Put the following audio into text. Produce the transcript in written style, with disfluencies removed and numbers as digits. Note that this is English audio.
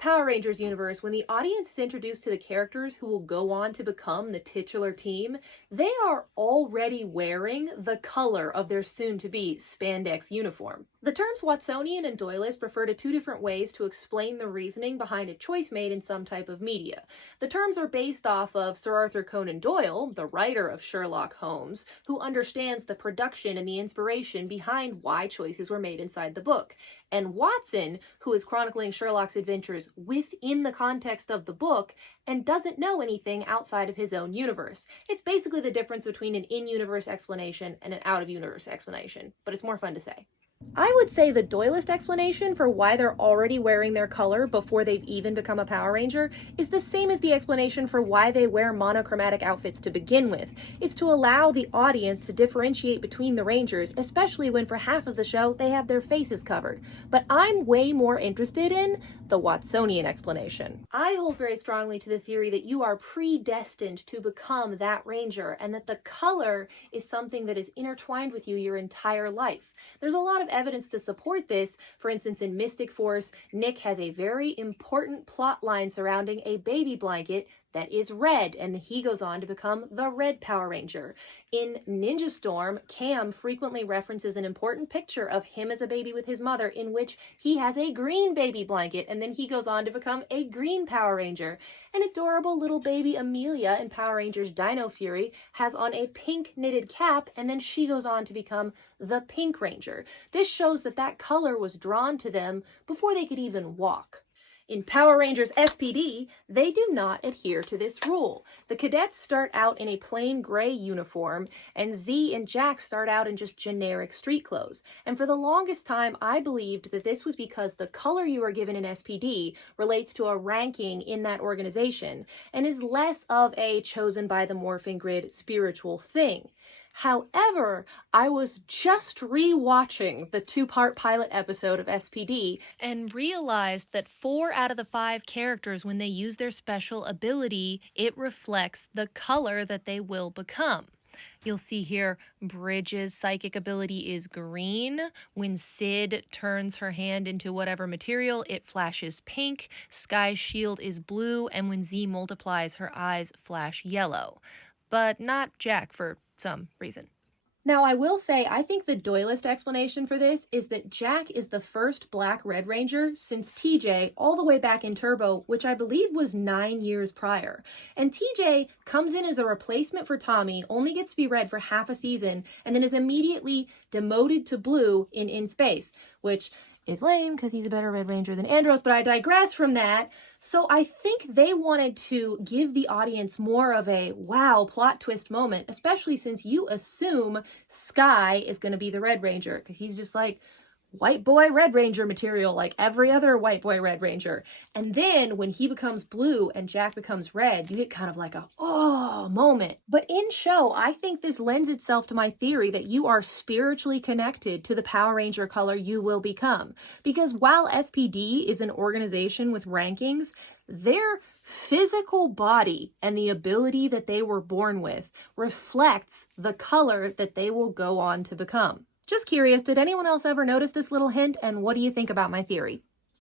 Power Rangers universe, when the audience is introduced to the characters who will go on to become the titular team, they are already wearing the color of their soon-to-be spandex uniform. The terms Watsonian and Doyleist refer to two different ways to explain the reasoning behind a choice made in some type of media. The terms are based off of Sir Arthur Conan Doyle, the writer of Sherlock Holmes, who understands the production and the inspiration behind why choices were made inside the book, and Watson, who is chronicling Sherlock's adventures within the context of the book and doesn't know anything outside of his own universe. It's basically the difference between an in-universe explanation and an out-of-universe explanation, but it's more fun to say. I would say the Doyleist explanation for why they're already wearing their color before they've even become a Power Ranger is the same as the explanation for why they wear monochromatic outfits to begin with. It's to allow the audience to differentiate between the Rangers, especially when for half of the show they have their faces covered. But I'm way more interested in the Watsonian explanation. I hold very strongly to the theory that you are predestined to become that Ranger, and that the color is something that is intertwined with you your entire life. There's a lot of evidence to support this. For instance, in Mystic Force, Nick has a very important plot line surrounding a baby blanket that is red, and he goes on to become the Red Power Ranger. In Ninja Storm, Cam frequently references an important picture of him as a baby with his mother in which he has a green baby blanket, and then he goes on to become a Green Power Ranger. An adorable little baby Amelia in Power Rangers Dino Fury has on a pink knitted cap, and then she goes on to become the Pink Ranger. This shows that that color was drawn to them before they could even walk. In Power Rangers SPD, they do not adhere to this rule. The cadets start out in a plain gray uniform, and Z and Jack start out in just generic street clothes. And for the longest time, I believed that this was because the color you are given in SPD relates to a ranking in that organization, and is less of a chosen by the morphing grid spiritual thing. However, I was just re-watching the two-part pilot episode of SPD and realized that 4 out of the 5 characters, when they use their special ability, it reflects the color that they will become. You'll see here, Bridget's psychic ability is green. When Sid turns her hand into whatever material, it flashes pink. Sky's shield is blue, and when Z multiplies, her eyes flash yellow. But not Jack for some reason. Now, I will say, I think the Doyleist explanation for this is that Jack is the first Black Red Ranger since TJ all the way back in Turbo, which I believe was 9 years prior. And TJ comes in as a replacement for Tommy, only gets to be red for half a season, and then is immediately demoted to blue in Space, which is lame because he's a better Red Ranger than Andros, but I digress from that. So I think they wanted to give the audience more of a wow plot twist moment, especially since you assume Sky is going to be the Red Ranger, because he's just like white boy Red Ranger material like every other white boy Red Ranger. And then when he becomes blue and Jack becomes red, you get kind of like a oh moment. But in show, I think this lends itself to my theory that you are spiritually connected to the Power Ranger color you will become. Because while SPD is an organization with rankings, their physical body and the ability that they were born with reflects the color that they will go on to become. Just curious, did anyone else ever notice this little hint, and what do you think about my theory?